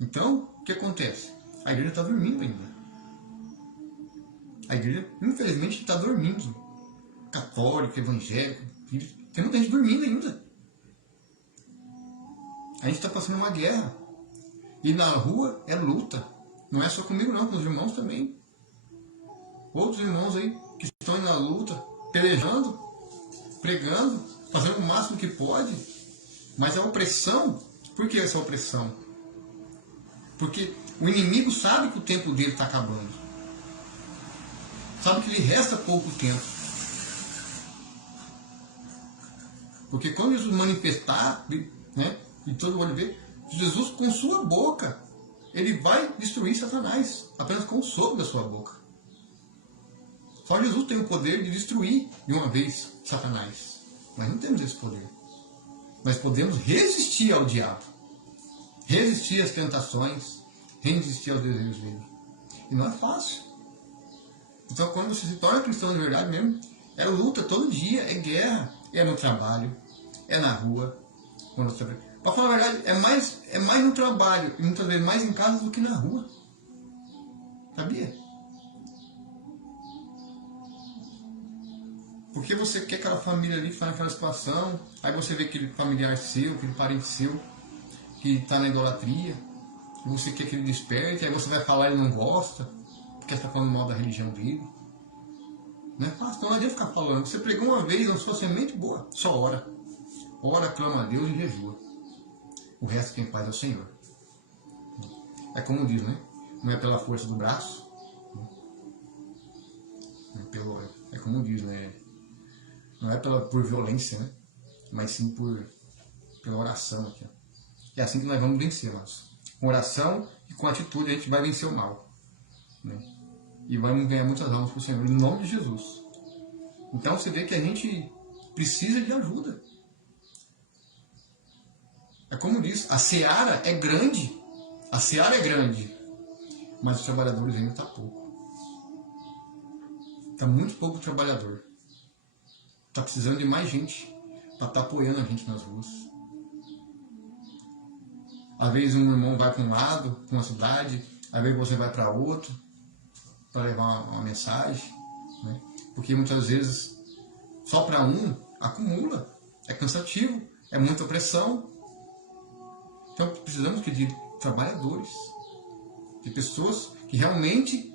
Então, o que acontece? A igreja está dormindo ainda. A igreja, infelizmente, está dormindo. Católica, evangélica, tem muita gente dormindo ainda. A gente está passando uma guerra. E na rua é luta. Não é só comigo não, com os irmãos também. Outros irmãos aí que estão aí na luta, pelejando, pregando, fazendo o máximo que pode. Mas a opressão, por que essa opressão? Porque o inimigo sabe que o tempo dele está acabando. Sabe que lhe resta pouco tempo. Porque quando Jesus manifestar, né, e todo mundo ver, Jesus com sua boca, ele vai destruir Satanás, apenas com o sopro da sua boca. Só Jesus tem o poder de destruir de uma vez Satanás. Nós não temos esse poder. Nós podemos resistir ao diabo, resistir às tentações, resistir aos desejos dele. E não é fácil. Então quando você se torna cristão de verdade mesmo, é luta todo dia, é guerra, é no trabalho, é na rua. Para falar a verdade, é mais no trabalho, e muitas vezes mais em casa do que na rua. Sabia? Porque você quer aquela família ali que está naquela situação, aí você vê aquele familiar seu, aquele parente seu, que está na idolatria, e você quer que ele desperte, aí você vai falar e ele não gosta, porque está falando mal da religião dele. Não é fácil, não adianta ficar falando. Você pregou uma vez, lançou semente boa, só ora. Ora, clama a Deus e jejua. O resto quem faz é o Senhor. É como diz, né? Não é pela força do braço. É como diz, né? Não é por violência, né? Mas sim pela oração. Aqui, ó. É assim que nós vamos vencer, mas com oração e com atitude a gente vai vencer o mal. Né? E vamos ganhar muitas almas para o Senhor, em nome de Jesus. Então você vê que a gente precisa de ajuda. É como diz, a seara é grande. A seara é grande. Mas os trabalhadores ainda está pouco. Está muito pouco trabalhador. Está precisando de mais gente para estar apoiando a gente nas ruas. Às vezes um irmão vai para um lado, para uma cidade, às vezes você vai para outro, para levar uma mensagem. Né? Porque muitas vezes, só para um, acumula. é cansativo, é muita opressão. Então precisamos de trabalhadores, de pessoas que realmente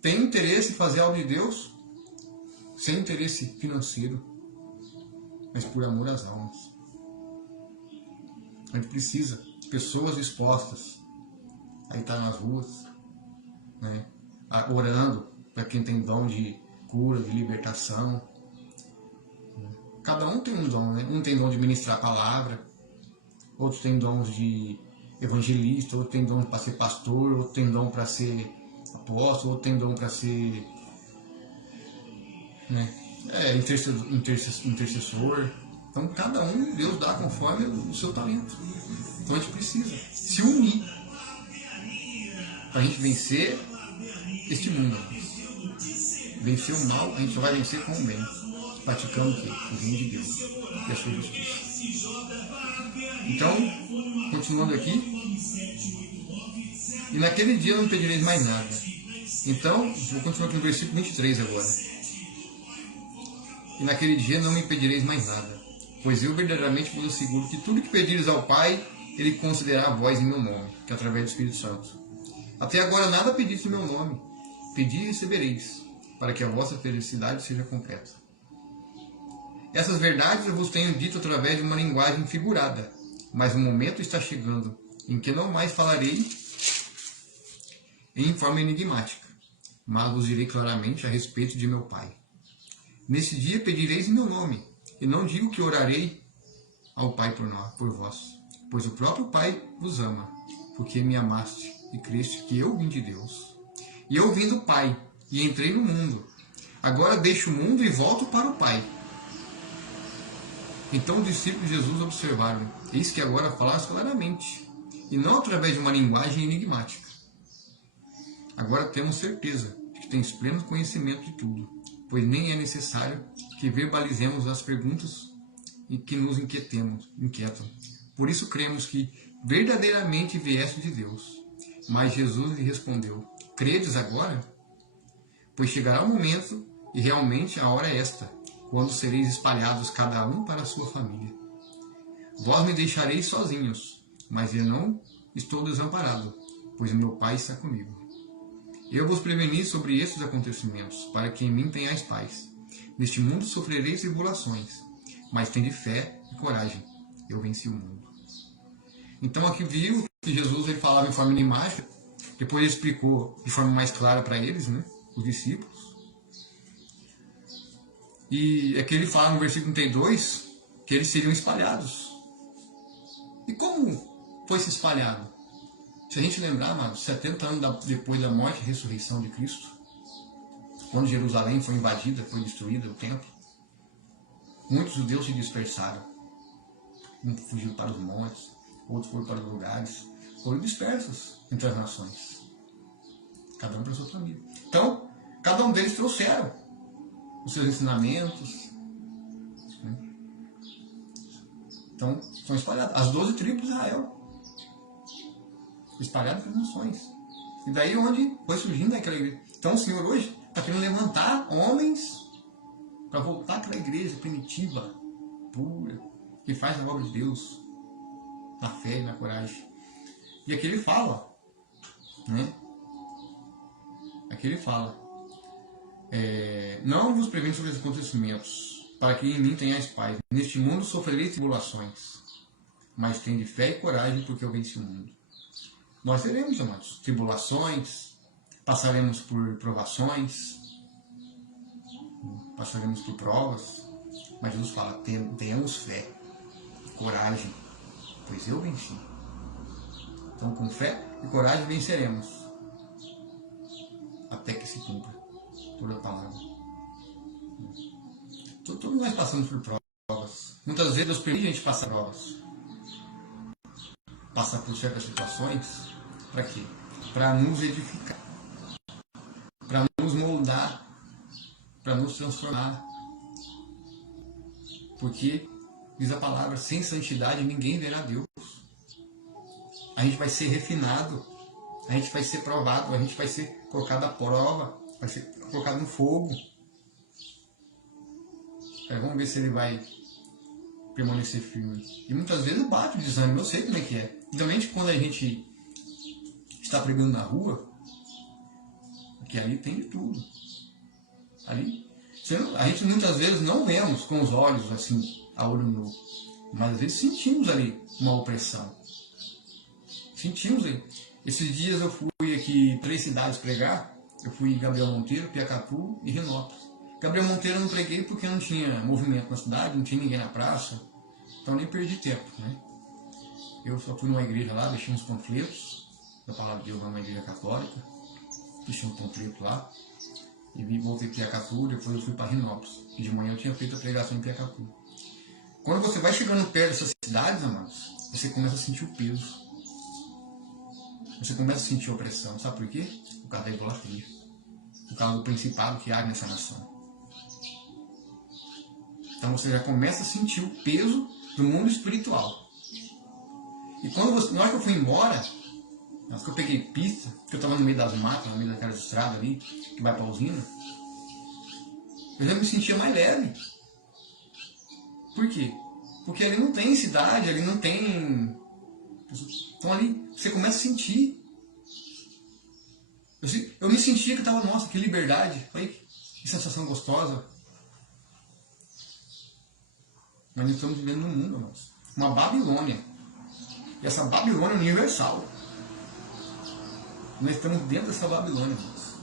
têm interesse em fazer algo de Deus, sem interesse financeiro, mas por amor às almas. A gente precisa de pessoas dispostas a estar nas ruas, né, orando para quem tem dom de cura, de libertação. Cada um tem um dom, né? Um tem dom de ministrar a palavra, outros têm dons de evangelista, outro tem dom para ser pastor, outro tem dom para ser apóstolo, outro tem dom para ser, né, intercessor. Então cada um Deus dá conforme o seu talento. Então a gente precisa se unir para a gente vencer este mundo. Vencer o mal, a gente só vai vencer com o bem, praticando o quê? O reino de Deus e a sua justiça. Então, continuando aqui, e naquele dia não pedireis mais nada. Então, vou continuar aqui no versículo 23 agora. E naquele dia não me pedireis mais nada, pois eu verdadeiramente vos asseguro que tudo que pedires ao Pai, Ele concederá a vós em meu nome, que é através do Espírito Santo. Até agora nada pediste em meu nome, pedi e recebereis, para que a vossa felicidade seja completa. Essas verdades eu vos tenho dito através de uma linguagem figurada, mas o momento está chegando em que não mais falarei em forma enigmática, mas vos direi claramente a respeito de meu Pai. Nesse dia pedireis em meu nome, e não digo que orarei ao Pai por vós, pois o próprio Pai vos ama, porque me amaste e creste que eu vim de Deus. E eu vim do Pai, e entrei no mundo. Agora deixo o mundo e volto para o Pai. Então os discípulos de Jesus observaram, eis que agora falas claramente, e não através de uma linguagem enigmática. Agora temos certeza de que tens pleno conhecimento de tudo, pois nem é necessário que verbalizemos as perguntas e que nos inquietam. Por isso cremos que verdadeiramente vieste de Deus. Mas Jesus lhe respondeu, credes agora? Pois chegará o momento, e realmente a hora é esta, quando sereis espalhados cada um para a sua família. Vós me deixareis sozinhos, mas eu não estou desamparado, pois o meu Pai está comigo. Eu vos preveni sobre estes acontecimentos, para que em mim tenhais paz. Neste mundo sofrereis tribulações, mas tende fé e coragem. Eu venci o mundo. Então aqui viu que Jesus ele falava em forma enigmática, depois ele explicou de forma mais clara para eles, né, os discípulos. E aqui ele fala no versículo 32 que eles seriam espalhados. E como foi se espalhado? Se a gente lembrar, amados, 70 anos depois da morte e ressurreição de Cristo, quando Jerusalém foi invadida, foi destruída, o templo, muitos judeus se dispersaram. Uns fugiram para os montes, outros foram para os lugares, foram dispersos entre as nações. Cada um para a sua família. Então, cada um deles trouxeram os seus ensinamentos. Né? Então, são espalhados. As 12 tribos de Israel. Espalhadas pelas nações. E daí onde foi surgindo aquela igreja. Então o Senhor hoje está querendo levantar homens para voltar àquela igreja primitiva, pura, que faz a obra de Deus, na fé e na coragem. E aqui ele fala, né? Aqui ele fala, não vos prevento sobre os acontecimentos, para que em mim tenhais paz. Neste mundo sofrereis tribulações, mas tende fé e coragem, porque eu venci o mundo. Nós teremos, amados, tribulações, passaremos por provações, passaremos por provas, mas Jesus fala, tenhamos fé, coragem, pois eu venci. Então com fé e coragem venceremos, até que se cumpra toda a palavra. Todos nós passamos por provas. Muitas vezes Deus permite a gente passar provas, passar por certas situações. Para quê? Para nos edificar, para nos moldar, para nos transformar. Porque, diz a palavra, sem santidade ninguém verá Deus. A gente vai ser refinado, a gente vai ser provado, a gente vai ser colocado à prova, vai ser colocado no fogo. Vamos ver se ele vai permanecer firme. E muitas vezes bate o desânimo, eu sei como é que é. Principalmente quando a gente está pregando na rua, porque ali tem de tudo. Ali, a gente muitas vezes não vemos com os olhos assim, a olho nu, mas às vezes sentimos ali uma opressão. Sentimos aí. Esses dias eu fui aqui 3 cidades pregar. Eu fui em Gabriel Monteiro, Piacatu e Renópolis. Gabriel Monteiro eu não preguei porque não tinha movimento na cidade, não tinha ninguém na praça, então nem perdi tempo, né? Eu só fui numa igreja lá, deixei uns panfletos da palavra de Deus, numa igreja católica, deixei um panfleto lá e voltei para Piacatu. Depois eu fui para Renópolis e de manhã eu tinha feito a pregação em Piacatu. Quando você vai chegando perto dessas cidades, amados, você começa a sentir o peso. Você começa a sentir a opressão. Sabe por quê? Por causa da idolatria. Por causa do principado que há nessa nação. Então você já começa a sentir o peso do mundo espiritual. E quando na hora que eu fui embora, na hora que eu peguei pista, que eu estava no meio das matas, no meio daquelas estradas ali, que vai para a usina, eu já me sentia mais leve. Por quê? Porque ali não tem cidade, ali não tem... Então ali você começa a sentir. Eu me sentia que estava, nossa, que liberdade. Olha que sensação gostosa. Mas nós estamos vivendo num mundo, irmãos, uma Babilônia. E essa Babilônia é universal. Nós estamos dentro dessa Babilônia, irmãos.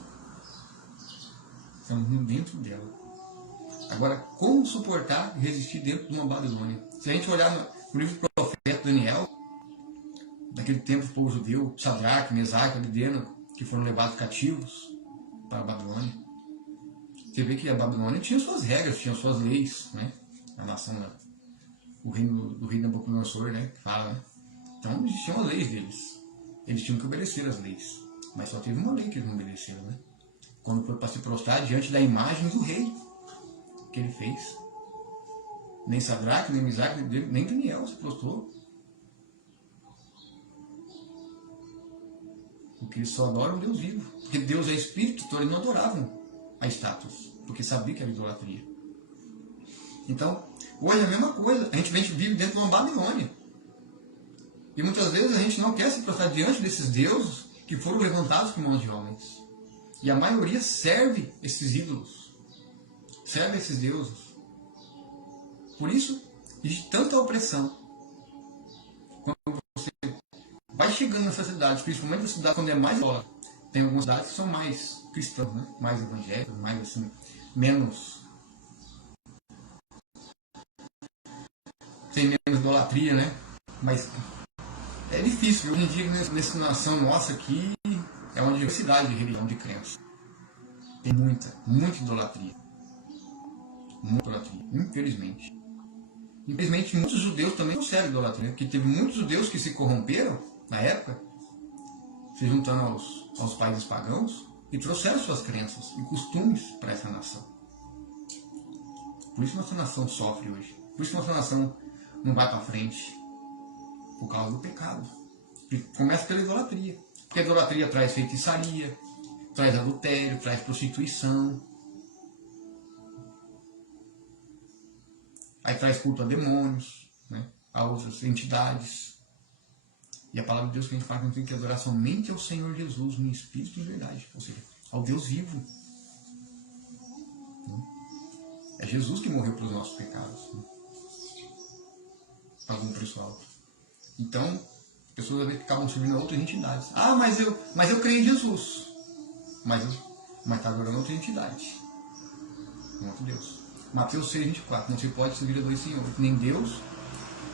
Estamos dentro dela. Agora, como suportar e resistir dentro de uma Babilônia? Se a gente olhar no livro do profeta Daniel, naquele tempo o povo judeu, Sadraque, Mesaque, Abednego, que foram levados cativos para a Babilônia. Você vê que a Babilônia tinha suas regras, tinha suas leis, né? A nação, o reino do rei Nabucodonosor, né? Que fala, né? Então existiam as leis deles. Eles tinham que obedecer as leis. Mas só teve uma lei que eles não obedeceram, né? Quando foi para se prostrar diante da imagem do rei que ele fez. Nem Sadraque, nem Mesaque, nem Daniel se prostrou. Porque eles só adoram Deus vivo. Porque Deus é espírito, então eles não adoravam a estátuas. Porque sabiam que era idolatria. Então, hoje é a mesma coisa. A gente vive dentro de uma Babilônia. E muitas vezes a gente não quer se prostrar diante desses deuses que foram levantados por mãos de homens. E a maioria serve esses ídolos. Serve esses deuses. Por isso, existe tanta opressão. Quando você vai chegando nessa cidade, principalmente na cidade quando é mais isolada, tem algumas cidades que são mais cristãs, né? Mais evangélicas, mais assim, menos... tem menos idolatria, né? Mas é difícil. Hoje em dia, nessa nação nossa aqui, é uma diversidade de religião, de crença. Tem muita idolatria. Muita idolatria, infelizmente. Infelizmente, muitos judeus também não servem idolatria, porque teve muitos judeus que se corromperam, na época, se juntando aos países pagãos, e trouxeram suas crenças e costumes para essa nação. Por isso nossa nação sofre hoje. Por isso nossa nação não vai para frente. Por causa do pecado. E começa pela idolatria. Porque a idolatria traz feitiçaria, traz adultério, traz prostituição. Aí traz culto a demônios, né? A outras entidades. E a palavra de Deus que a gente fala que a gente tem que adorar somente ao Senhor Jesus, no Espírito e em verdade. Ou seja, ao Deus vivo. É Jesus que morreu pelos nossos pecados. Né? Pagou um preço alto. Então, as pessoas às vezes acabam servindo a outras entidades. Ah, mas eu creio em Jesus. Mas está adorando outra entidade. Não outro Deus. Mateus 6,24. Não se pode servir a dois senhores. Nem Deus,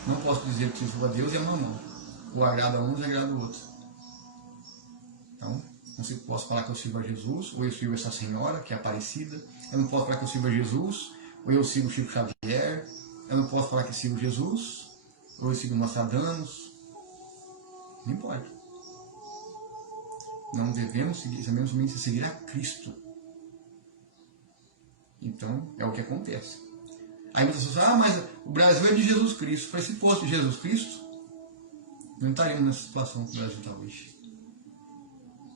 não posso dizer que se sirva a Deus e a mamão. Ou agrada a um, ou agrada o outro. Então, não se posso falar que eu sirvo a Jesus, ou eu sirvo essa senhora, que é Aparecida. Eu não posso falar que eu sirvo a Jesus, ou eu sigo o Chico Xavier. Eu não posso falar que eu sigo Jesus, ou eu sigo Nostradamus. Não importa. Não devemos somente seguir a Cristo. Então, é o que acontece. Aí muitas pessoas falam, mas o Brasil é de Jesus Cristo. Eu falei, se fosse de Jesus Cristo, não estaríamos nessa situação que o Brasil está hoje.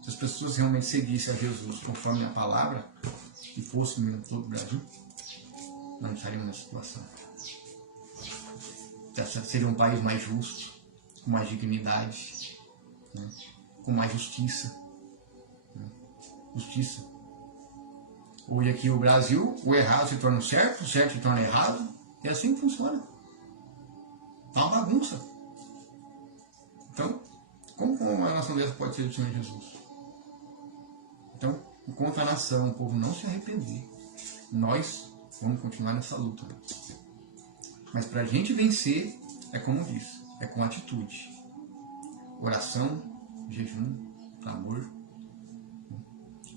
Se as pessoas realmente seguissem a Jesus conforme a palavra, e fossem no todo o Brasil, não estaríamos nessa situação. seria um país mais justo, com mais dignidade, né? Com mais justiça. Né? Justiça. Hoje aqui o Brasil, o errado se torna certo, o certo se torna errado, e assim funciona. Tá uma bagunça. Então, como uma nação dessa pode ser do Senhor Jesus? Então, enquanto a nação, o povo não se arrepender, nós vamos continuar nessa luta. Mas para a gente vencer, é como diz, é com atitude. Oração, jejum, clamor.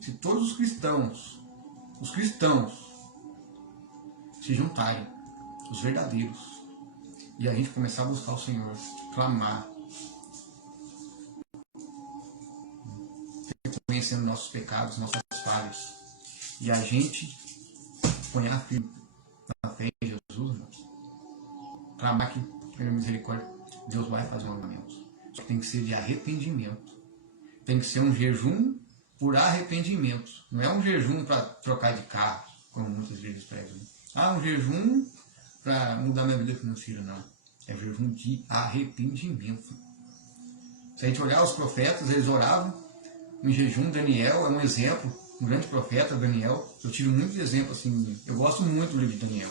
Se todos os cristãos se juntarem, os verdadeiros, e a gente começar a buscar o Senhor, clamar, reconhecendo nossos pecados, nossas falhas, e a gente ponhar firme na fé em Jesus, irmãos, clamar que, pela misericórdia, Deus vai fazer um avivamento. Só que tem que ser de arrependimento. Tem que ser um jejum por arrependimento. Não é um jejum para trocar de carro, como muitas vezes pregam. Um jejum para mudar minha vida financeira. Não. É jejum de arrependimento. Se a gente olhar os profetas, eles oravam em jejum. Daniel é um exemplo, um grande profeta, Daniel. Eu tiro muitos exemplos assim. Eu gosto muito do livro de Daniel.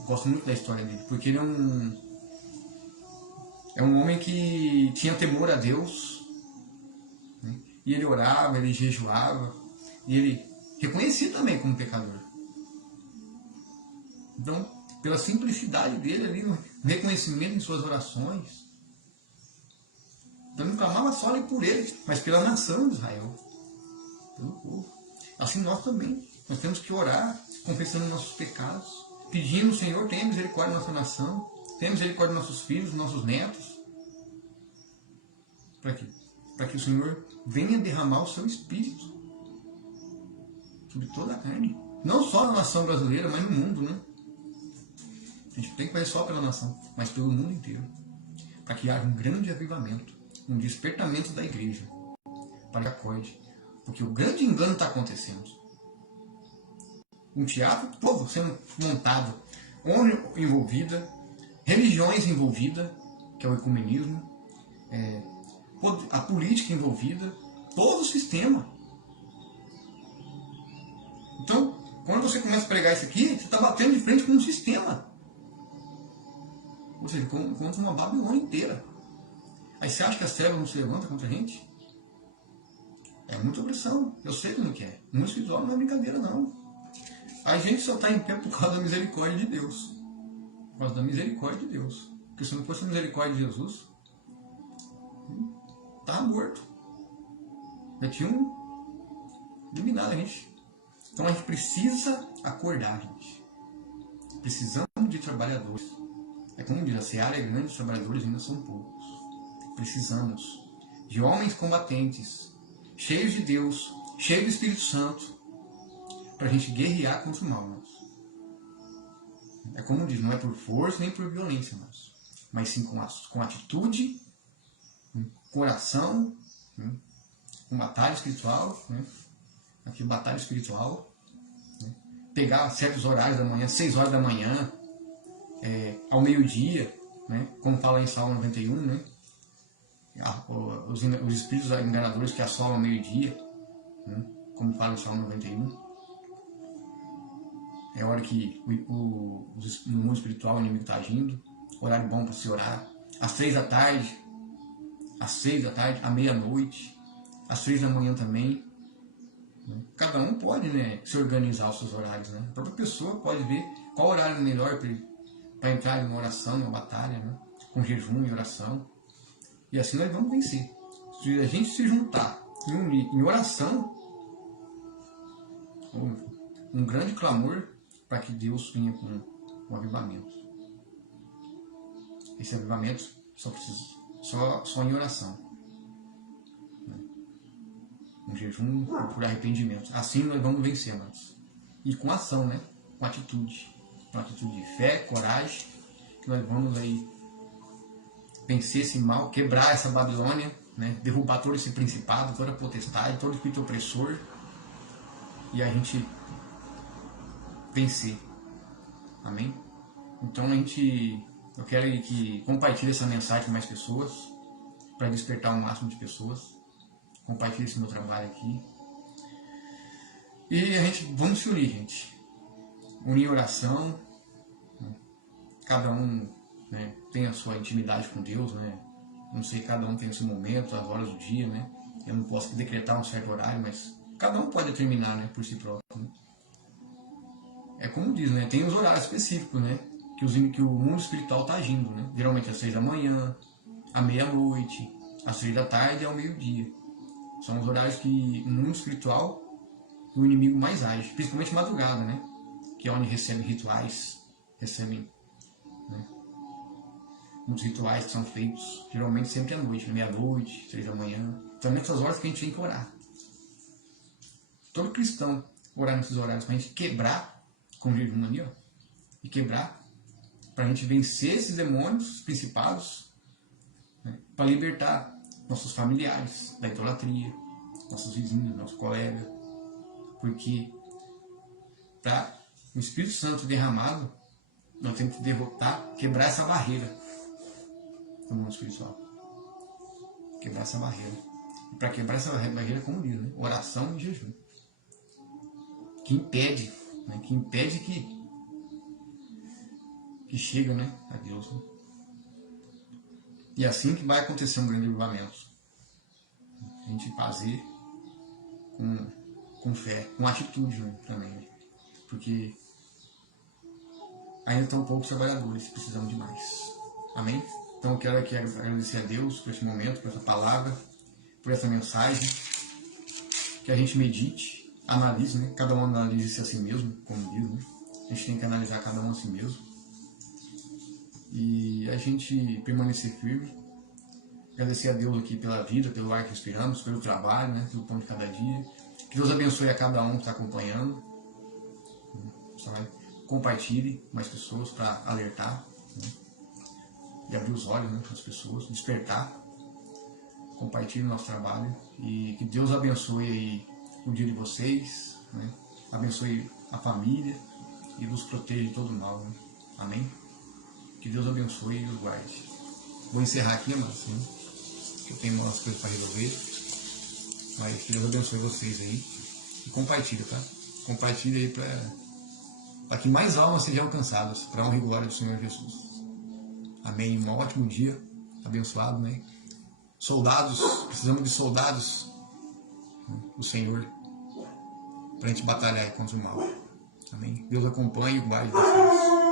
Eu gosto muito da história dele, porque ele é um homem que tinha temor a Deus, né? E ele orava, ele jejuava, e ele reconhecia também como pecador. Então, pela simplicidade dele ali, no reconhecimento em suas orações, então não clamava só ali por ele, mas pela nação de Israel, pelo povo. Assim nós também, nós temos que orar, confessando nossos pecados, pedindo ao Senhor, tenha misericórdia da nossa nação, tenha misericórdia dos nossos filhos, dos nossos netos. Para quê? Para que o Senhor venha derramar o seu Espírito sobre toda a carne. Não só na nação brasileira, mas no mundo, né? A gente tem que fazer só pela nação, mas pelo mundo inteiro. Para que haja um grande avivamento, um despertamento da igreja. Para que acorde. Porque o grande engano está acontecendo. Um teatro todo sendo montado, ONU envolvida, religiões envolvidas, que é o ecumenismo, a política envolvida, todo o sistema. Então, quando você começa a pregar isso aqui, você está batendo de frente com um sistema. Ou seja, contra uma Babilônia inteira. Aí você acha que as trevas não se levantam contra a gente? É muita opressão. Eu sei como que é. No espiritual não é brincadeira, não. A gente só está em pé por causa da misericórdia de Deus. Por causa da misericórdia de Deus. Porque se não fosse a misericórdia de Jesus, estava morto. Já tinham eliminado a gente. Então a gente precisa acordar, gente. Precisamos de trabalhadores. É como diz, a seara é grande, os trabalhadores ainda são poucos. Precisamos de homens combatentes, cheios de Deus, cheios do Espírito Santo, para a gente guerrear contra o mal. É como diz, não é por força nem por violência, mas sim com atitude, com oração, com batalha espiritual, aqui batalha espiritual, pegar certos horários da manhã, 6 horas da manhã, ao meio-dia, como fala em Salmo 91, os espíritos enganadores que assolam ao meio-dia, como fala em Salmo 91. É a hora que no mundo espiritual o inimigo está agindo, horário bom para se orar, às 3 da tarde, à meia-noite, às 3 da manhã também. Cada um pode se organizar os seus horários. A própria pessoa pode ver qual horário é melhor para entrar em uma oração, uma batalha, com jejum e oração. E assim nós vamos vencer. Se a gente se juntar em oração, um grande clamor para que Deus venha com um avivamento. Esse avivamento só em oração. Um jejum por arrependimento. Assim nós vamos vencer, amados. E com ação, com atitude. Com atitude de fé, coragem, que nós vamos aí vencer esse mal, quebrar essa Babilônia, derrubar todo esse principado, toda a potestade, todo espírito opressor, e a gente vencer. Amém? Então a gente Eu quero que compartilhe essa mensagem com mais pessoas, para despertar o máximo de pessoas. Compartilhe esse meu trabalho aqui. E vamos se unir, gente. Unir oração. Cada um, né, tem a sua intimidade com Deus, né? Não sei, cada um tem o seu momento, as horas do dia, né? Eu não posso decretar um certo horário, mas cada um pode determinar, né, por si próprio. Né? É como diz, né? Tem os horários específicos, né? Que o mundo espiritual está agindo, né? Geralmente às 6 da manhã, à meia-noite, às 3 da tarde e ao meio-dia. São os horários que o mundo espiritual, o inimigo mais age, principalmente madrugada, né? Que é onde recebe rituais, recebem, né, muitos rituais que são feitos, geralmente sempre à noite, meia-noite, 3 da manhã. Então nessas horas que a gente tem que orar. Todo cristão orar nesses horários para a gente quebrar, com o jejum ali, ó, e quebrar, para a gente vencer esses demônios, principados, né, para libertar nossos familiares da idolatria, nossos vizinhos, nossos colegas, porque para o Espírito Santo derramado, nós temos que derrotar, quebrar essa barreira do mundo espiritual. Quebrar essa barreira. E para quebrar essa barreira, como diz, né? Oração e jejum. Que impede, né? que chega, né, a Deus. Né? E é assim que vai acontecer um grande avivamento. A gente fazer com fé, com atitude, né, também. Né? Porque ainda estão poucos trabalhadores, precisamos de mais. Amém? Então eu quero aqui agradecer a Deus por esse momento, por essa palavra, por essa mensagem. Que a gente medite, analise, né? Cada um analise-se a si mesmo, como diz, né? A gente tem que analisar cada um a si mesmo. E a gente permanecer firme. Agradecer a Deus aqui pela vida, pelo ar que respiramos, pelo trabalho, né? Pelo pão de cada dia. Que Deus abençoe a cada um que está acompanhando. Sabe? Compartilhe mais pessoas para alertar, né? E abrir os olhos, né, para as pessoas, despertar. Compartilhe o nosso trabalho e que Deus abençoe aí o dia de vocês, né? Abençoe a família e nos proteja de todo mal. Né? Amém? Que Deus abençoe e os guarde. Vou encerrar aqui, amados, né? Eu tenho umas coisas para resolver, mas que Deus abençoe vocês aí e compartilhe, tá? Compartilhe aí para que mais almas sejam alcançadas, para a honra e glória do Senhor Jesus. Amém? Um ótimo dia, abençoado, né? Soldados, precisamos de soldados, né, do Senhor, para a gente batalhar contra o mal. Amém? Deus acompanhe e guarde vocês.